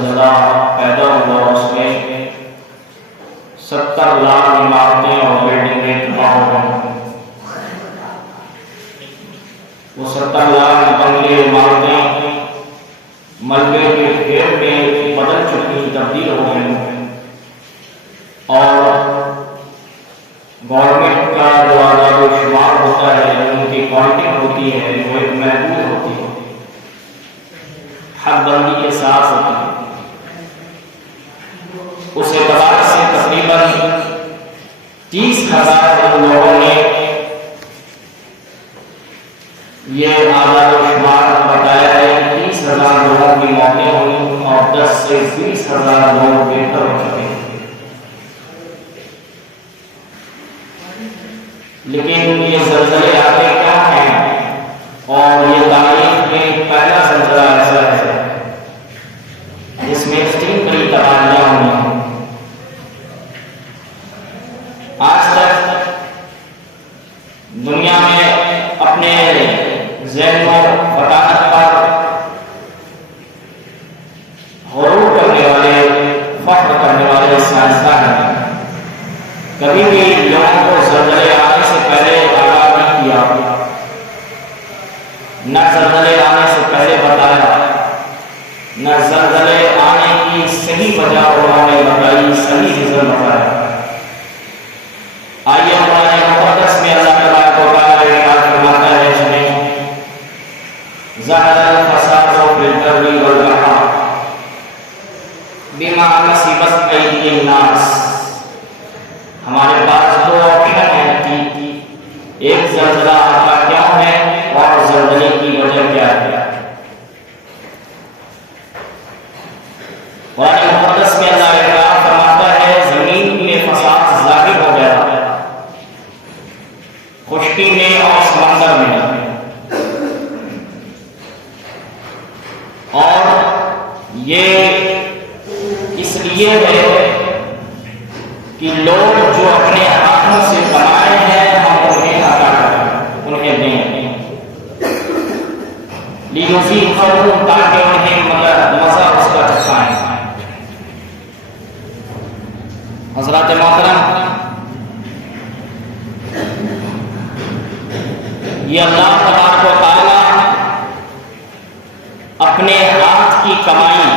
زلزلہ پیدا ہوا اس میں 70 لاکھ عمارتیں اور بلڈنگیں تباہ ہو گئیں. وہ 70 لاکھ بنگلے عمارتیں ملبے کے ڈھیر میں بدل چکی، تبدیل ہو گئی، اور گورنمنٹ کا جو اعداد و شمار ہوتا ہے، ان کی کاؤنٹنگ ہوتی ہے، وہ ایک محدود ہوتی ہے، حد بندی کے ساتھ ہوتی ہے. اس اعتبار سے تقریباً 30,000 لوگوں نے یہ اعداد و شمار بتایا ہے کہ 30,000 لوگوں کی موتیں ہوئی اور 10 سے 20,000 لوگ بہتر ہو چکے ہیں. لیکن یہ زلزلے آتے کیا ہیں، اور یہ تاریخ میں پہلا زلزلہ ایسا ہے جس میں ایکسٹریم بڑی تباہیاں ہوئی ہیں. آج تک دنیا میں اپنے ذہن و فطانت پر غرور کرنے والے، فخر کرنے والے سائنسدان ہیں. کبھی بھی لوگوں کو زلزلے آنے سے پہلے آگاہ نہیں کیا، نہ زلزلے آنے سے پہلے بتایا، نہ زلزلے آنے کی صحیح وجہ انہوں نے بتائی، صحیح ریزن بتایا. آئیے قرآن مقدس میں اللہ تبارک و تعالیٰ ارشاد فرماتا ہے سنیں: ظہر الفساد فی البر والبحر بما کسبت ایدی الناس. ہمارے پاس دو آپشن ہیں، ایک زلزلہ آتا کیوں ہے اور زلزلے کی وجہ کیا ہے. قرآن مقدس میں اللہ ارشاد فرماتا ہے زمین میں فساد ظاہر ہو گیا، خشکی میں اور سمندر میں، اور یہ اس لیے ہے کہ لوگ جو اپنے ہاتھوں سے بنائے ہیں ہم انہیں عطا کریں، انہیں دیں، لیذیقہم تاکہ انہیں مزہ اس کا چکھائیں. حضرات محترم، یہ اللہ تبارک و تعالیٰ اپنے ہاتھ کی کمائی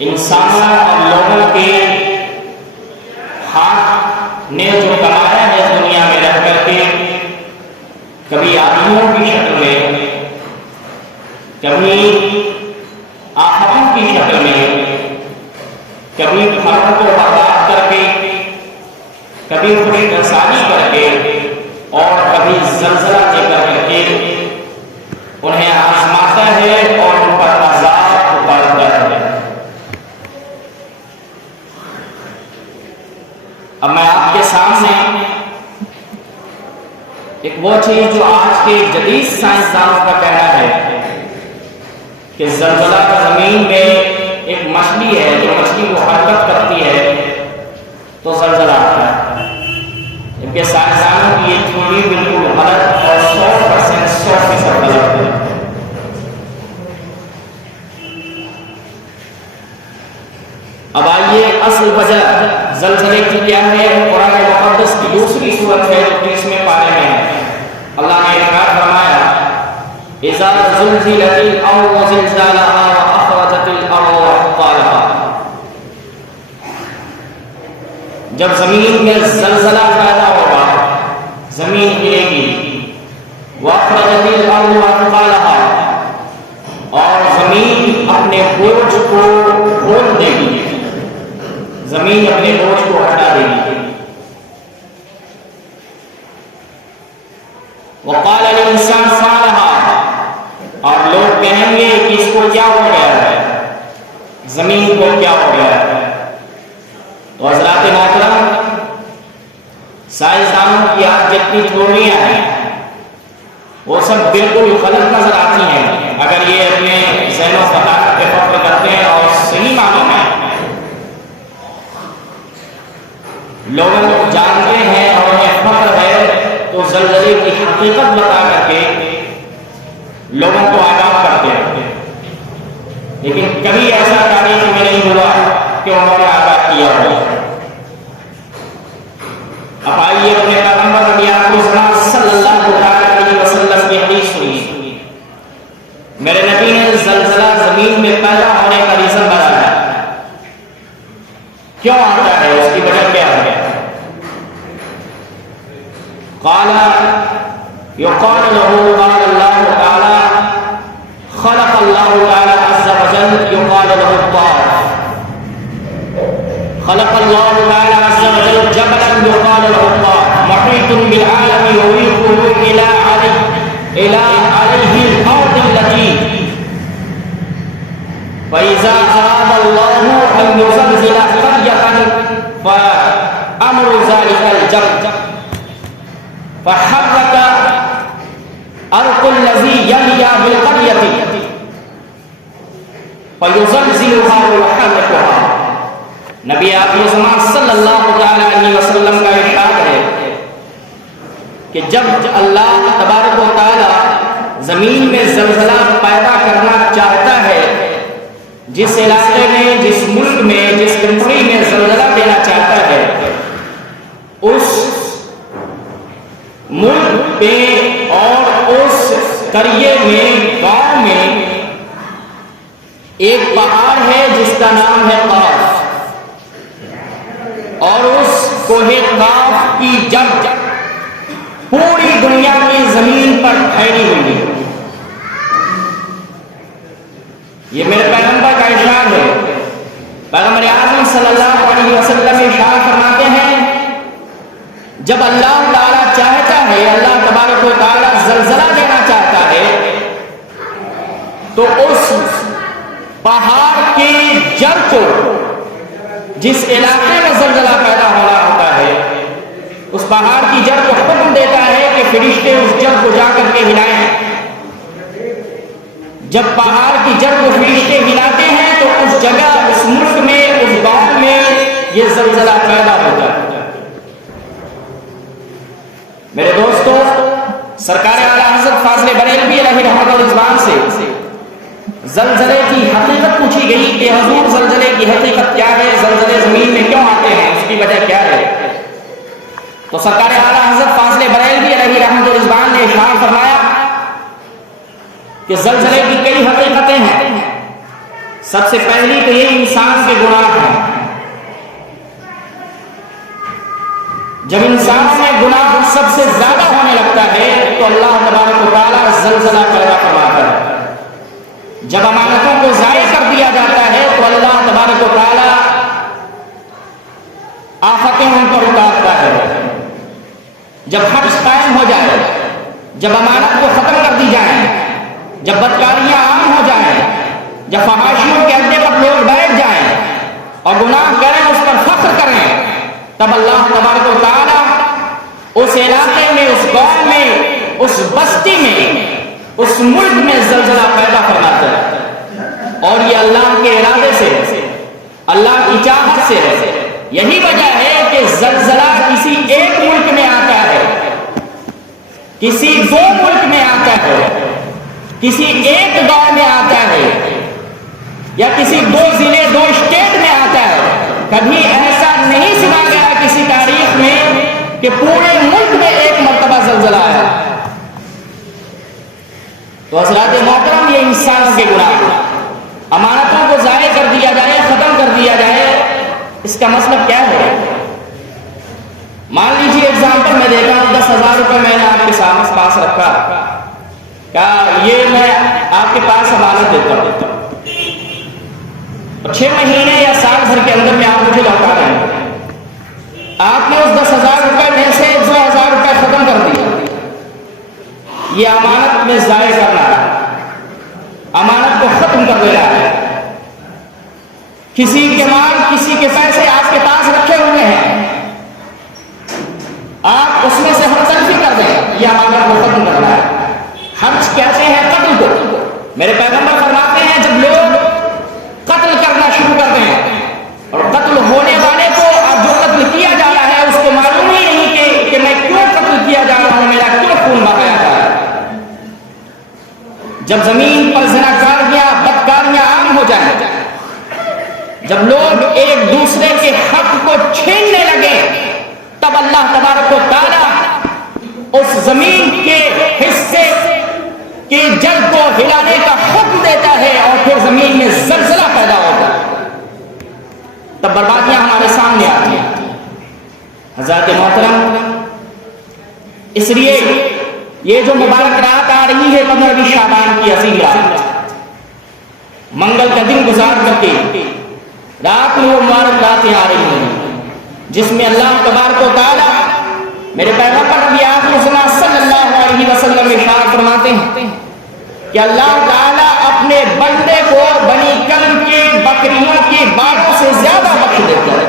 انسانوں اور لوگوں کے ہاتھ نے جو کمایا ہے دنیا میں رہ کر کے، کبھی آدمیوں کی شکل میں، کبھی آفتوں کی شکل میں، کبھی گھروں کو برباد کر کے، کبھی خوش نصیبی کر کے، اور کبھی زلزلہ دے کر کے انہیں آزماتا ہے اور ان پر عذاب اتارتا ہے. اب میں آپ کے سامنے ایک وہ چیز جو آج کے جدید سائنسدانوں کا کہنا ہے کہ زلزلہ کا زمین میں ایک مچھلی ہے، جو مچھلی کو حرکت کرتی ہے تو زلزلہ آتا ہے. جبکہ سائنسدانوں کی یہ تھیوری بالکل غلط اور 100% غلط ہے. اب آئیے اصل وجہ زلزلے کی کیا ہے. قرآن مقدس کی دوسری سورت ہے جو 30ویں پارے میں ہے. اللہ نے ارشاد فرمایا: اذا زلزلت الارض زلزالها واخرجت الارض اثقالها. جب زمین میں زلزلہ پیدا ہوگا، زمین ہلے گی، واخرجت الارض اثقالها، اور زمین اپنے بوجھ کو کھول دے گی، زمین اپنے بوجھ کو ہٹا دے گی. وقال الانسان ما لها، اور لوگ کہیں گے کہ اس کو کیا ہو گیا ہے، زمین کو کیا ہو گیا ہے. تو حضرات محترم، سائنسدانوں کی آج جتنی تھیوریاں ہیں وہ سب بالکل غلط نظر آتی ہیں اگر یہ اپنے ذہن و فطانت پہ فخر کرتے ہیں اور صحیح معنوں میں لوگوں کو جانتے ہیں اور انہیں فخر ہے تو زلزلے کی حقیقت بتا کر کے لوگوں کو آگاہ کرتے ہیں. کبھی ایسا تاریخ میں نہیں ہوا کہ انہوں نے آباد کیا ہو۔ اب آئیے اپنے پیغمبر نبی اکرم صلی اللہ علیہ وسلم کی حدیث سنیے۔ میرے نبی نے زلزلہ زمین میں پیدا ہونے کا ریزن بتایا، کیوں آتا ہے، اس کی وجہ کیا ہے۔ قال يقال له قال الله تعالى خلق الله تعالى عز وجل يقال له الطار، خلق الله تعالى عز وجل جبلا يقال له الطار محيط بالعالم يريقه الى عليه الارض التي فاذا اراد الله ان يزلزل قرية فامر ذلك الجبل فحرك أرق الذي يلي بالقرية فيزلزلها ويحركها۔ نبی اکرم صلی اللہ علیہ وسلم کا ارشاد ہے کہ جب اللہ تبارک و تعالی زمین میں زلزلہ پیدا کرنا چاہتا ہے، جس علاقے میں، جس ملک میں، جس کنٹری میں زلزلہ دینا چاہتا ہے، اس ملک پہ اور اس قریے میں، گاؤں میں ایک پہاڑ ہے جس کا نام ہے قاف، اور اس کوہ قاف کی جڑ پوری دنیا کی زمین پر پھیلی ہوئی ہے۔ یہ میرے پیغمبر کا ارشاد ہے۔ پیغمبر اعظم صلی اللہ علیہ وسلم ارشاد فرماتے ہیں، جب اللہ تعالیٰ چاہتا ہے، اللہ تبارک و تعالیٰ زلزلہ دینا چاہتا ہے، تو اس پہاڑ کی جڑ کو، جس علاقے میں زلزلہ پیدا ہونا ہوتا ہے، اس پہاڑ کی جڑ کو حکم دیتا ہے کہ فرشتے اس جڑ کو جا کر کے ہلائیں۔ جب پہاڑ کی جڑ کو فرشتے ہلاتے ہیں تو اس جگہ، اس ملک میں، اس گاؤں میں یہ زلزلہ پیدا ہوتا ہے۔ میرے دوستو، سرکار اعلیٰ حضرت فاضل بریلوی علیہ رحمۃ الرضوان سے زلزلے کی حقیقت پوچھی گئی کہ حضور زلزلے کی حقیقت کیا ہے، زلزلے زمین میں کیوں آتے ہیں، اس کی وجہ کیا ہے؟ تو سرکار اعلیٰ حضرت فاضل بریلوی علیہ رحمۃ الرضوان نے ارشاد فرمایا کہ زلزلے کی کئی حقیقتیں ہیں۔ سب سے پہلی تو یہ انسان کے گناہ ہیں۔ جب انسان میں گناہ سب سے زیادہ ہونے لگتا ہے تو اللہ تبارک و تعالیٰ زلزلہ پیدا کرواتا ہے۔ جب امانتوں کو ضائع کر دیا جاتا ہے تو اللہ تبارک و تعالیٰ آفتیں ان پر اتارتا ہے۔ جب حج قائم ہو جائے، جب امانت کو ختم کر دی جائے، جب بدکاریاں عام ہو جائیں، جب فحاشیوں کے اڈے پر لوگ بیٹھ جائیں اور گناہ کریں، اس پر فخر کریں، تب اللہ تبارک و تعالیٰ اس علاقے میں، اس گاؤں میں، اس بستی میں، اس ملک میں زلزلہ پیدا فرماتا ہے۔ اور یہ اللہ کے ارادے سے، اللہ کی چاہت سے ہے۔ یہی وجہ ہے کہ زلزلہ کسی ایک ملک میں آتا ہے، کسی دو ملک میں آتا ہے، کسی ایک گاؤں میں آتا ہے، یا کسی دو ضلع، دو اسٹیٹ میں آتا ہے۔ کبھی ایسا نہیں سنا گیا کسی تاریخ میں کہ پورے ملک میں ایک مرتبہ زلزلہ آیا۔ تو حضرات محترم، یہ انسان کے گناہ، امانتوں کو ضائع کر دیا جائے، ختم کر دیا جائے، اس کا مطلب کیا ہے؟ مان لیجیے ایگزامپل میں دیتا ہوں، 10,000 روپے میں نے آپ کے سامنے پاس رکھا، کیا یہ میں آپ کے پاس امانت دیتا ہوں، 6 مہینے یا سال بھر کے اندر میں آپ مجھے لوٹا دیں گے۔ آپ نے اس 10,000 روپے میں سے 2,000 روپے ختم کر دیا، یہ امانت میں ضائع کرنا ہے، امانت کو ختم کر دینا ہے۔ کسی کے مال، کسی کے پیسے آپ کے پاس رکھے ہوئے ہیں، آپ اس میں سے ہم تلفی کر دیں، یہ امانت کو ختم کرنا ہے۔ حج کہتے ہیں قتل کو۔ میرے پیغمبر فرماتے ہیں جب لوگ قتل کرنا شروع کر دیں اور قتل ہونے والے کو، اب جو قتل کیا جا رہا ہے اس کو معلوم ہی نہیں کہ میں کیوں قتل کیا جا رہا ہوں، میرا کیوں خون بہایا جا رہا ہے۔ جب زمین پر زناکاریاں، بدکاریاں عام ہو جائیں، جب لوگ ایک دوسرے کے حق کو چھیننے لگے تب اللہ تبارک و تعالی اس زمین کے حصے کی جڑ کو ہلانے کا حکم دیتا ہے اور پھر زمین میں زلزلہ پیدا ہوتا ہے، تب بربادیاں ہمارے سامنے آتی ہیں۔ حضرات محترم، اس لیے یہ جو مبارک رات آ رہی ہے 15 شعبان کی عظیم رات، منگل کا دن گزار کر کے رات میں وہ مبارک راتیں آ رہی ہیں جس میں اللہ تبارک و تعالی میرے پیغمبر نبی آخر صلی اللہ علیہ وسلم ارشاد فرماتے ہیں کہ اللہ تعالی اپنے بندے کو بنی کلب کی بکریوں کی باڑوں سے زیادہ بخش دیتا ہے۔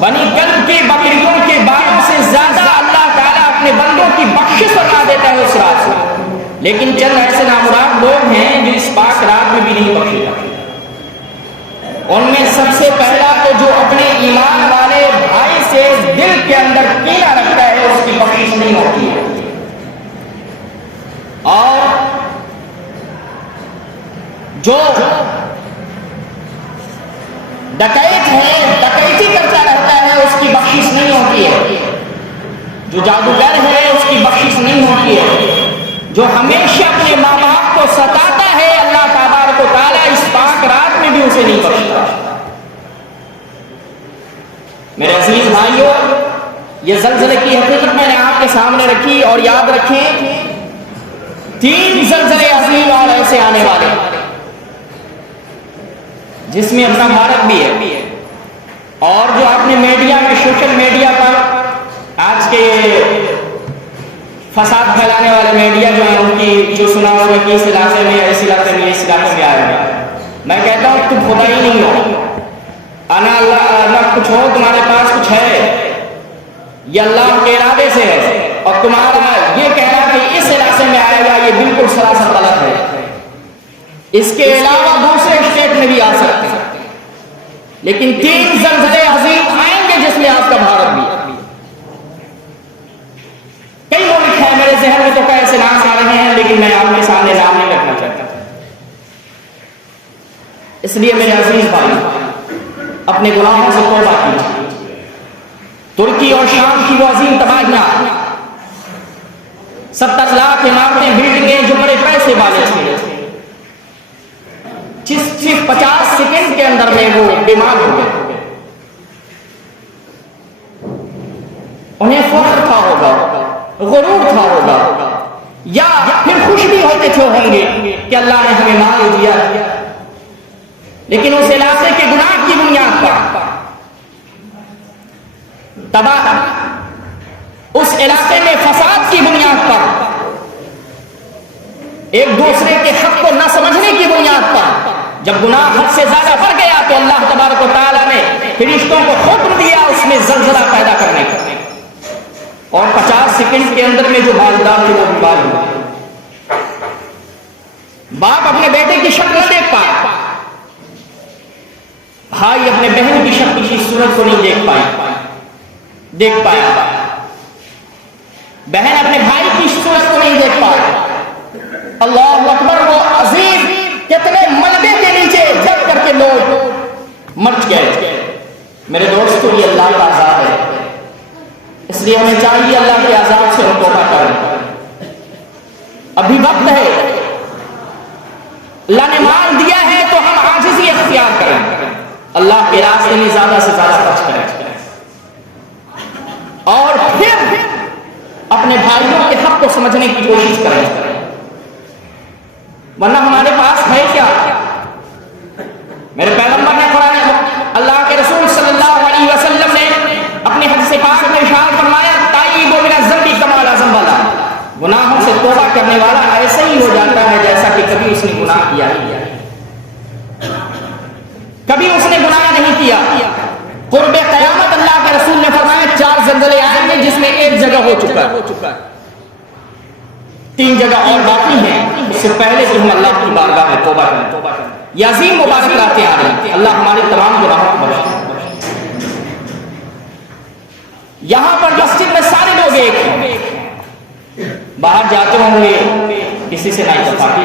بنی کلب کی بکریوں کے باڑوں سے زیادہ اللہ تعالی اپنے بندوں کی بخشش فرما دیتا ہے اس رات میں، لیکن چند ایسے نامراد لوگ ہیں جو اس پاک رات میں بھی نہیں بخشے جاتے۔ ان میں سب سے پہلا تو جو اپنے ایمان والے بھائی سے دل کے اندر کینہ رکھتا ہے اس کی بخشش نہیں ہوتی ہے، اور جو ڈکیت ہے ڈکیتی کرتا رہتا ہے اس کی بخشش نہیں ہوتی ہے، جو جادوگر ہے اس کی بخشش نہیں ہوتی ہے، جو ہمیشہ اپنے ماں باپ کو ستاتا ہے اللہ تبارک و تعالی اس پاک رات میں بھی اسے نہیں بخشتا۔ میرے عزیز بھائیوں، یہ زلزلے کی حقیقت میں نے آپ کے سامنے رکھی، اور یاد رکھیں 3 زلزلے عظیم اور ایسے آنے والے جس میں اپنا بھارت بھی ہے، اور جو آپ نے میڈیا میں سوشل میڈیا پر آج کے فساد پھیلانے والے میڈیا جو ہیں ان کی جو سنا ہوگا کہ اس علاقے میں اس علاقے میں اس علاقے میں آئے گا، میں کہتا ہوں تم خدا ہی نہیں ہو، انا اللہ کچھ ہو، تمہارے پاس کچھ ہے، یہ اللہ کے ارادے سے ہے، اور تمہارا یہ کہنا کہ اس علاقے میں آئے گا یہ بالکل سراسر غلط ہے۔ اس کے علاوہ دوسرے اسٹیٹ میں بھی آ سکتے ہیں، لیکن 3 زلزلے عظیم آئیں گے جس میں آپ کا بھارت بھی ہے۔ کئی ملک ہیں میرے ذہن میں تو کیسے نام آ رہے ہیں، لیکن میں آپ کے سامنے نام نہیں رکھنا چاہتا، اس لیے میرے عزیز بھائی اپنے گناہوں سے توبہ کیجیے۔ ترکی اور شام کی وہ عظیم تباہیاں، 70 لاکھ عمارتیں بلڈنگیں جو بڑے پیسے والے تھے، صرف 50 سیکنڈ کے اندر میں وہ بیمار ہو گئے، انہیں فخر تھا ہوگا، غرور تھا ہوگا، یا پھر خوش بھی ہوتے تھے ہوں گے کہ اللہ نے ہمیں مال دیا، لیکن اس علاقے کے گناہ کی بنیاد پر تباہ، اس علاقے میں فساد کی بنیاد پر، ایک دوسرے کے حق کو نہ سمجھنے کی بنیاد پر، جب گناہ حد سے زیادہ بڑھ گیا تو اللہ تبارک و تعالیٰ نے فرشتوں کو حکم دیا اس میں زلزلہ پیدا کرنے کا، اور 50 سیکنڈ کے اندر میں جو والدہ تھے وہ بیمار ہوئے، باپ اپنے بیٹے کی شکل نہ دیکھ پایا، بھائی اپنے بہن کی شکل کی صورت کو نہیں دیکھ پایا، بہن اپنے بھائی کی صورت کو نہیں دیکھ پایا۔ اللہ اکبر، وہ عظیم کتنے ملبے کے نیچے جب کر کے لوگ مر گئے۔ میرے دوستو، یہ اللہ کا عذاب ہے، اس لیے ہمیں چاہیے اللہ کے عذاب سے ہم توبہ کریں، ابھی وقت ہے، اللہ نے مال دیا ہے تو ہم عاجزی اختیار کریں، اللہ کے راستے میں زیادہ سے زیادہ خرچ کریں، اور پھر اپنے بھائیوں کے حق کو سمجھنے کی کوشش کریں، ورنہ ہمارے پاس ہے کیا؟ میرے پیغمبر نے قرآن، اللہ کے رسول صلی اللہ علیہ وسلم نے اپنے حدیث پاک میں ارشاد فرمایا، تائب من الذنب کما لا ذنب لہ، گناہوں سے توبہ کرنے والا ایسے ہی ہو جاتا ہے جیسا کہ کبھی اس نے گناہ کیا ہی نہیں، کبھی اس نے گناہ نہیں کیا۔ قرب قیامت اللہ کے رسول نے فرمایا 4 زلزلے آئیں گے جس میں 1 جگہ ہو چکا ہے، 3 جگہ اور باقی ہیں، اس سے پہلے کہ ہم اللہ کی بارگاہ میں توبہ کریں۔ یہ عظیم مبارک راتیں آ رہی ہیں، اللہ ہمارے تمام گناہوں کو بخشے۔ یہاں پر مسجد میں سارے لوگ ایک ہیں، باہر جاتے ہوں گے کسی سے نہ اتفاقی،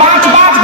5-5